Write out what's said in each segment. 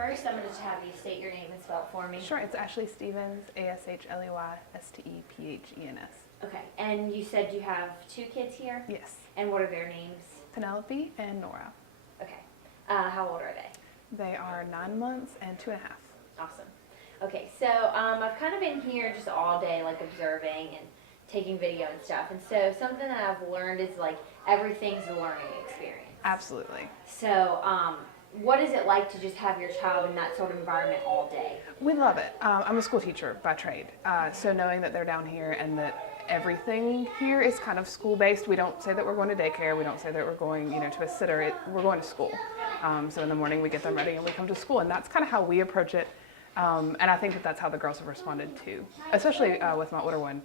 first I'm going to have you state your name and spell it for me. Sure, it's Ashley Stevens, ASHLEY STEPENS. Okay, and you said you have 2 kids here? Yes, And what are their names? Penelope and Nora. Okay. How old are they? They are 9 months and 2.5. Awesome. Okay, so I've kind of been here just all day, like observing and taking video and stuff. And so something that I've learned is like everything's a learning experience. Absolutely. So what is it like to just have your child in that sort of environment all day? We love it. I'm a school teacher by trade, so knowing that they're down here and that everything here is kind of school-based. We don't say that we're going to daycare. We don't say that we're going, to a sitter. We're going to school. So in the morning we get them ready and we come to school, and that's kind of how we approach it. And I think that that's how the girls have responded too, especially with my older one.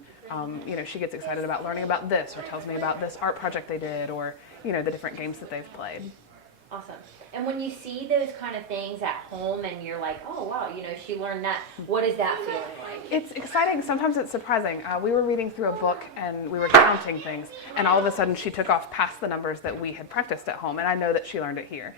She gets excited about learning about this, or tells me about this art project they did, or the different games that they've played. Awesome. And when you see those kind of things at home and you're like, oh wow, she learned that, what is that feeling like? It's exciting. Sometimes it's surprising. We were reading through a book and we were counting things, and all of a sudden she took off past the numbers that we had practiced at home, and I know that she learned it here.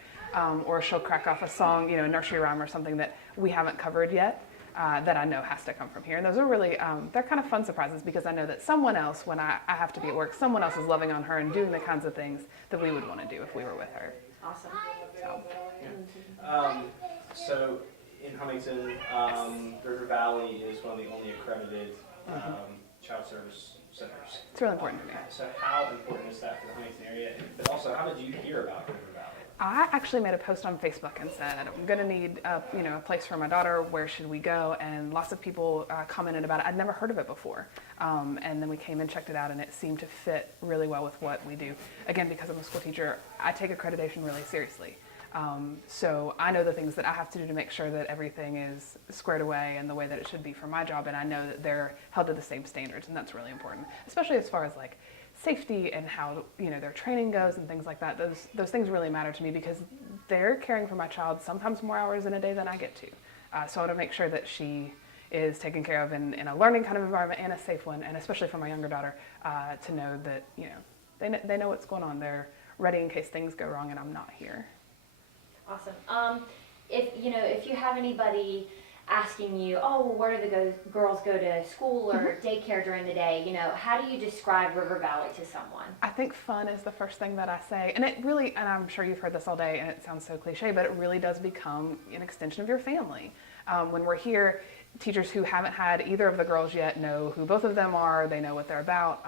Or she'll crack off a song, a nursery rhyme or something that we haven't covered yet, that I know has to come from here. And those are really, they're kind of fun surprises, because I know that someone else, when I have to be at work, someone else is loving on her and doing the kinds of things that we would want to do if we were with her. Awesome. So. So in Huntington, River Valley is one of the only accredited child service centers. It's really important to me. So how important is that for the Huntington area? But also, how did you hear about River Valley? I actually made a post on Facebook and said, I'm going to need a place for my daughter. Where should we go? And lots of people commented about it. I'd never heard of it before. And then we came and checked it out, and it seemed to fit really well with what we do. Again, because I'm a school teacher, I take accreditation really seriously. So I know the things that I have to do to make sure that everything is squared away and the way that it should be for my job, and I know that they're held to the same standards, and that's really important, especially as far as like safety and how their training goes and things like that. Those things really matter to me, because they're caring for my child sometimes more hours in a day than I get to. So I want to make sure that she is taken care of in a learning kind of environment and a safe one, and especially for my younger daughter, to know that they know what's going on. They're ready in case things go wrong and I'm not here. Awesome. If you have anybody asking you, oh, well, where do the girls go to school or daycare during the day, how do you describe River Valley to someone? I think fun is the first thing that I say, and it really, and I'm sure you've heard this all day, and it sounds so cliche, but it really does become an extension of your family. When we're here, teachers who haven't had either of the girls yet know who both of them are. They know what they're about.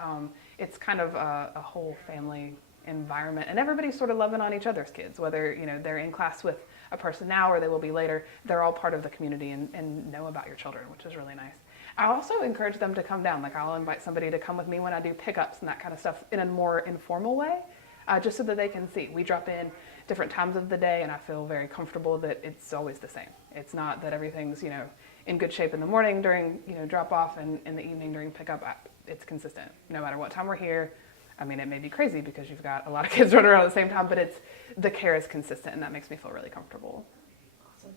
It's kind of a whole family environment, and everybody's sort of loving on each other's kids, whether they're in class with a person now or they will be later. They're all part of the community and know about your children, which is really nice. I also encourage them to come down. Like, I'll invite somebody to come with me when I do pickups and that kind of stuff in a more informal way, just so that they can see. We drop in different times of the day, and I feel very comfortable that it's always the same. It's not that everything's in good shape in the morning during drop off, and in the evening during pickup. It's consistent no matter what time we're here. I mean, it may be crazy because you've got a lot of kids running around at the same time, but the care is consistent, and that makes me feel really comfortable. Awesome.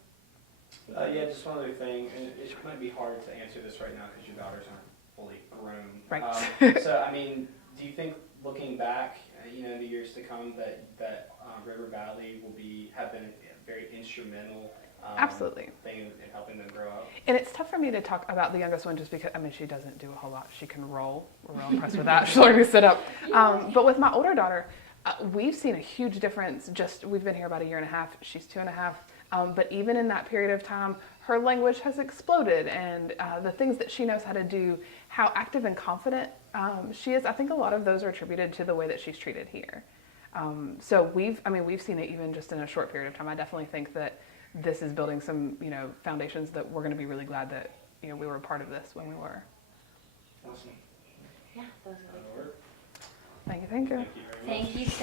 Yeah, just one other thing, and it might be hard to answer this right now because your daughters aren't fully grown. Right. So, I mean, do you think, looking back, in the years to come, that River Valley will have been very instrumental Absolutely. thing in helping them grow up? And it's tough for me to talk about the youngest one just because, she doesn't do a whole lot. She can roll. We're real impressed with that. She'll learn to sit up. But with my older daughter, we've seen a huge difference. We've been here about 1.5 years. She's 2.5. But even in that period of time, her language has exploded, and the things that she knows how to do, how active and confident she is, I think a lot of those are attributed to the way that she's treated here. So we've seen it even just in a short period of time. I definitely think that this is building some, foundations that we're going to be really glad that, we were a part of this when we were. Awesome. Yeah, that was really cool. Thank you. Thank you very much. Thank you so